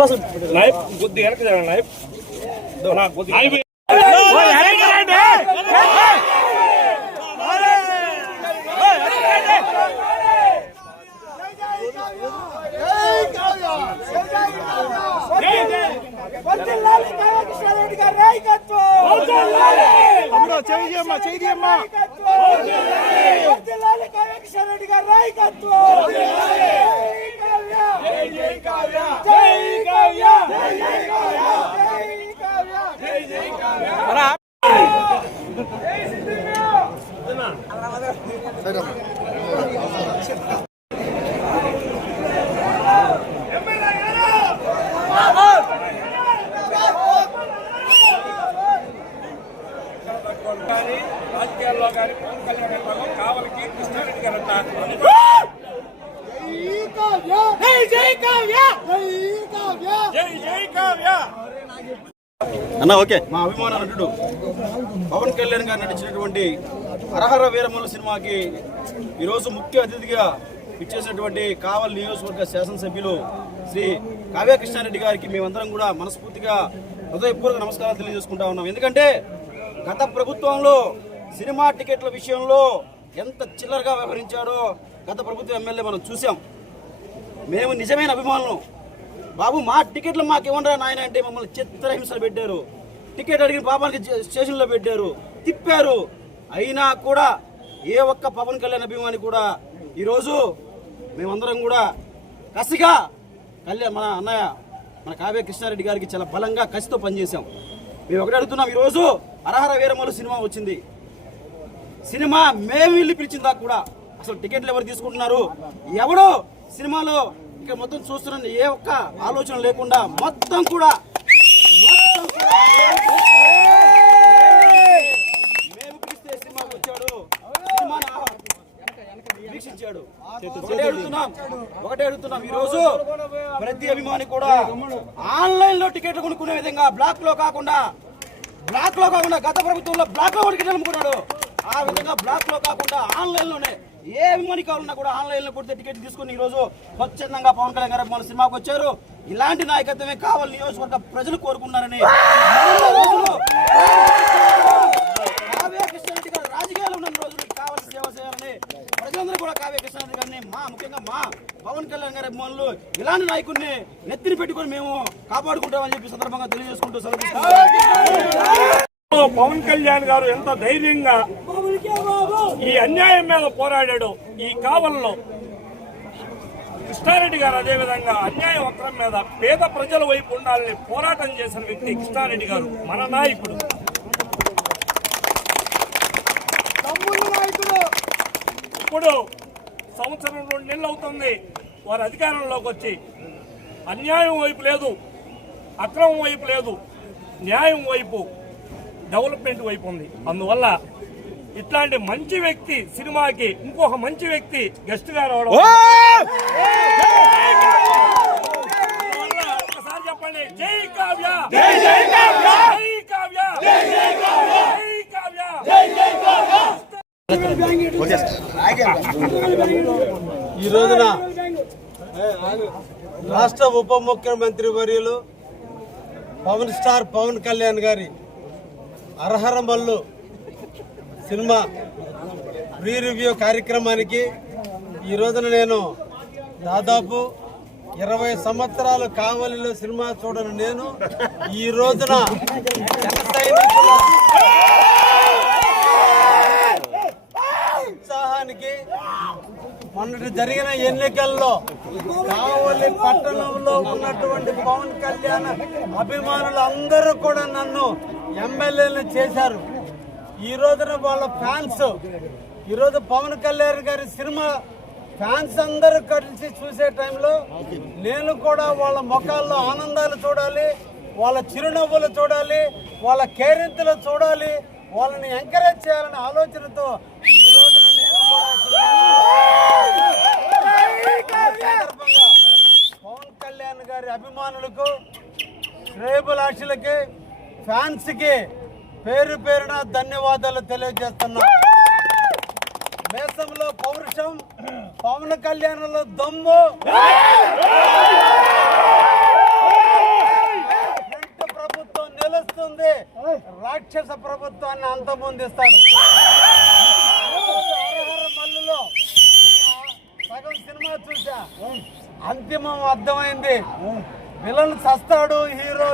కొద్ది వెనక కొద్ది రాజకీయాల్లో కానీ పవన్ కళ్యాణ్ గారు కావాలకి కృష్ణారెడ్డి గారు అన్న ఓకే. మా అభిమాన నటుడు పవన్ కళ్యాణ్ గారు నటించినటువంటి హరహర వీరమల్లు సినిమాకి ఈరోజు ముఖ్య అతిథిగా ఇచ్చేసినటువంటి కావలి నియోజకవర్గ శాసనసభ్యులు శ్రీ కావ్య కృష్ణారెడ్డి గారికి మేమందరం కూడా మనస్ఫూర్తిగా హృదయపూర్వక నమస్కారాలు తెలియజేసుకుంటా ఉన్నాం. ఎందుకంటే గత ప్రభుత్వంలో సినిమా టికెట్ల విషయంలో ఎంత చిల్లరగా వ్యవహరించాడో గత ప్రభుత్వ ఎమ్మెల్యే మనం చూసాం. మేము నిజమైన అభిమానులు. బాబు మా టికెట్లు మాకు ఇవ్వరా నాయన అంటే మమ్మల్ని చిత్రహింసలు పెట్టారు. టికెట్ అడిగిన పాపానికి స్టేషన్లో పెట్టారు, తిప్పారు. అయినా కూడా ఏ ఒక్క పవన్ కళ్యాణ్ అభిమాని కూడా ఈరోజు మేమందరం కూడా కసిగా మన అన్నయ్య మన కావ్య కృష్ణారెడ్డి గారికి చాలా బలంగా కసితో పనిచేశాం. మేము ఒకటి అడుగుతున్నాం, ఈరోజు హరహర వీరమల్లు సినిమా వచ్చింది. సినిమా మేము వెళ్ళి పిలిచిందా కూడా అసలు టికెట్లు ఎవరు తీసుకుంటున్నారు, ఎవడో సినిమాలో ఇక మొత్తం చూస్తున్న ఏ ఒక్క ఆలోచన లేకుండా మొత్తం కూడా మేము పిలిస్తే సినిమాకి వచ్చాడు, సినిమాని వీక్షించాడు. ఒకటే అడుగుతున్నాం ఈరోజు ప్రతి అభిమాని కూడా ఆన్లైన్ లో టికెట్లు కొనుక్కునే విధంగా బ్లాక్ లో కాకుండా గత ప్రభుత్వంలో బ్లాక్ లో టికెట్లు అమ్ముకున్నాడు. ఆ విధంగా బ్లాక్ లో కాకుండా ఆన్లైన్ లోనే ఏ అభిమాని కావాలన్నా కూడా ఆన్లైన్ లో కొడితే టికెట్ తీసుకుని ఈ రోజు స్వచ్ఛందంగా పవన్ కళ్యాణ్ గారు మన సినిమాకి వచ్చారు. ఇలాంటి నాయకత్వమే కావాలి నియోజకవర్గ ప్రజలు కోరుకున్నారని కావ్య కృష్ణారెడ్డి గారు రాజకీయాలు ఉన్న రోజులు కావాల్సిన సేవ చేయాలని ప్రజలందరూ కూడా కావ్య కృష్ణారెడ్డి గారిని ముఖ్యంగా మా పవన్ కళ్యాణ్ గారి అభిమానులు ఇలాంటి నాయకుడిని నెత్తిని పెట్టుకుని మేము కాపాడుకుంటామని చెప్పి సందర్భంగా తెలియజేసుకుంటూ సెలవు. పవన్ కళ్యాణ్ గారు ఎంత ధైర్యంగా ఈ అన్యాయం మీద పోరాడాడు. ఈ కావల్లో కృష్ణారెడ్డి గారు అదేవిధంగా అన్యాయం వక్రం మీద పేద ప్రజల వైపు ఉండాలని పోరాటం చేసిన వ్యక్తి కృష్ణారెడ్డి గారు, మన నాయకుడు. ఇప్పుడు సంవత్సరం 2 నెలలు అవుతుంది వారు అధికారంలోకి వచ్చి. అన్యాయం వైపు లేదు, అక్రమం వైపు లేదు, న్యాయం వైపు డెవలప్మెంట్ వైపు ఉంది. అందువల్ల ఇట్లాంటి మంచి వ్యక్తి సినిమాకి ఇంకొక మంచి వ్యక్తి గెస్ట్ గా రావడం, ఒకసారి చెప్పండి, జై కావ్య, జై కావ్య, జై కావ్య, జై కావ్య, జై కావ్య. ఈ రోజున రాష్ట్ర ఉప ముఖ్యమంత్రి వర్యులు పవన్ స్టార్ పవన్ కళ్యాణ్ గారి హరహర మల్లు సినిమా ప్రీ రివ్యూ కార్యక్రమానికి ఈ రోజున నేను దాదాపు 20 సంవత్సరాలు కావలిలో సినిమా చూడను నేను ఈ రోజున ఉత్సాహానికి మొన్నటి జరిగిన ఎన్నికల్లో కావలి పట్టణంలో ఉన్నటువంటి పవన్ కళ్యాణ్ అభిమానులు అందరూ కూడా నన్ను ఎమ్మెల్యేలు చేశారు. ఈ రోజున వాళ్ళ ఫ్యాన్స్ ఈరోజు పవన్ కళ్యాణ్ గారి సినిమా ఫ్యాన్స్ అందరూ కలిసి చూసే టైంలో నేను కూడా వాళ్ళ ముఖాల్లో ఆనందాలు చూడాలి, వాళ్ళ చిరునవ్వులు చూడాలి, వాళ్ళ కేరింతలు చూడాలి, వాళ్ళని ఎంకరేజ్ చేయాలనే ఆలోచనతో ఈ రోజున నేను కూడా పవన్ కళ్యాణ్ గారి అభిమానులకు, శ్రేయభిలాషులకి, ఫ్యాన్స్కి పేరు పేరున ధన్యవాదాలు తెలియజేస్తున్నా. దేశంలో పౌరుషం, పవన్ కళ్యాణ్లో దమ్ము, వస్తుంది, రాక్షస ప్రభుత్వాన్ని అంతమొందిస్తాడు. హరహర మల్లులో సగం సినిమా చూసా, అంతిమం అర్థమైంది. Villain చస్తాడు, hero